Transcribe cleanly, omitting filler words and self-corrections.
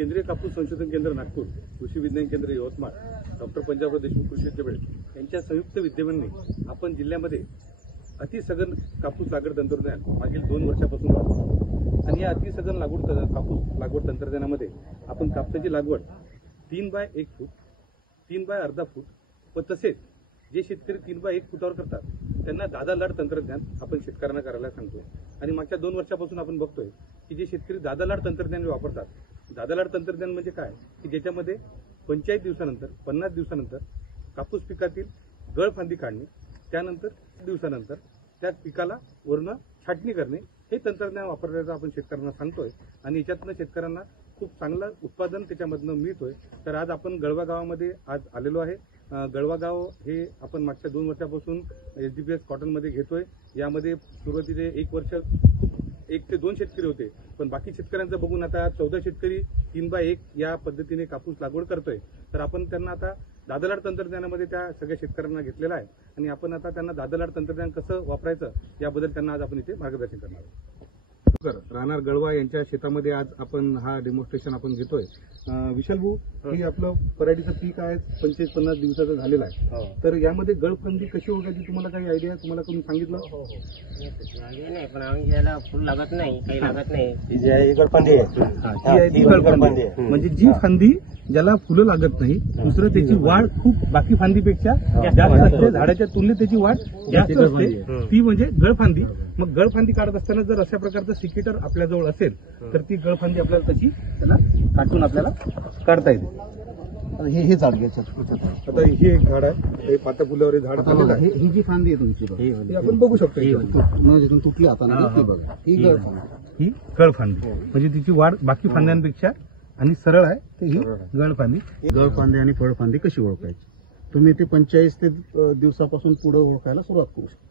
केंद्रीय कापूस संशोधन केंद्र नागपूर, कृषी विज्ञान केंद्र यवतमाळ, डॉक्टर पंजाबराव देशमुख कृषी विद्यापीठ यांच्या संयुक्त विद्यमाने आपण जिल्ह्यामध्ये अतिसघन कापूस लागवड तंत्रज्ञान मागील 2 वर्षापासून राबवतो आणि या अतिसघन कापूस लागवड तंत्रज्ञानामध्ये आपण कापसाची लागवड 3 बाय 1 फूट, 3 बाय अर्धा फूट व तसेच जे शेतकरी 3 बाय 1 फुटावर करतात त्यांना दादा लाड तंत्रज्ञान आपण शेतकऱ्यांना करायला सांगतोय आणि मागच्या 2 वर्षापासून आपण बघतोय की जे शेतकरी दादा लाड तंत्रज्ञान वापरतात. दादा लाड तंत्रज्ञान म्हणजे काय की ज्याच्यामध्ये 45 दिवसानंतर 50 दिवसानंतर कापूस पिकातील गळफांदी काढणे, त्यानंतर दिवसानंतर त्या पिकाला वरनं छाटणी करणे हे तंत्रज्ञान वापरण्याचं आपण शेतकऱ्यांना सांगतोय आणि याच्यातनं शेतकऱ्यांना खूप चांगलं उत्पादन त्याच्यामधनं मिळतोय. तर आज आपण गळवा गावामध्ये आज आलेलो आहे. गळवा गाव हे आपण मागच्या 2 वर्षापासून SDPS कॉटनमध्ये घेतोय. यामध्ये सुरुवातीला 1 वर्ष 1 ते 2 शेतकरी होते, पण बाकी शेतकऱ्यांचं बघून आता 14 शेतकरी 3 बाय 1 या पद्धतीने कापूस लागवड करतोय. तर आपण त्यांना आता दादा लाड तंत्रज्ञानामध्ये त्या सगळ्या शेतकऱ्यांना घेतलेला आहे आणि आपण आता त्यांना दादा लाड तंत्रज्ञान कसं वापरायचं याबद्दल त्यांना आज आपण इथे मार्गदर्शन करणार आहोत. राहणार गळवा यांच्या शेतामध्ये आज आपण हा डेमॉन्स्ट्रेशन आपण घेतोय. विशाल भाऊ, हे आपलं पराठीचं पीक आहे 45-50 दिवसाचं झालेलं आहे. तर यामध्ये गळफांदी कशी ओळखायची तुम्हाला काही आयडिया तुम्हाला कोणी सांगितलं? आयडिया नाही, पण आम्ही याला फुल लागत नाही, काही लागत नाही. ही गळफांदी आहे. म्हणजे जी फांदी ज्याला फुलं लागत नाही, दुसरं त्याची वाढ खूप बाकी फांदीपेक्षा जास्त असते, झाडाच्या तुलनेत त्याची वाढ जास्त असते, ती म्हणजे गळफांदी. मग गळफांदी काढत असताना जर अशा प्रकारचं सिकेटर आपल्याजवळ असेल तर ती गळफांदी आपल्याला तशी त्याला काटून आपल्याला काढता येते. हे झाड घ्यायचं. आता हे एक झाड आहे, हे पाता फुलावर हे झाड झालेलं आहे. ही जी फांदी आहे तुमची हे आपण बघू शकतो. तुटली आता ही गळफांदी. ही गळफांदी म्हणजे तिची वाढ बाकी फांद्यांपेक्षा आणि सरळ आहे, तर ही गळफांदी. गळफांदी आणि फळफांदी कशी ओळखायची? तुम्ही ते 45 ते दिवसापासून पुढे ओळखायला सुरुवात करू शकता.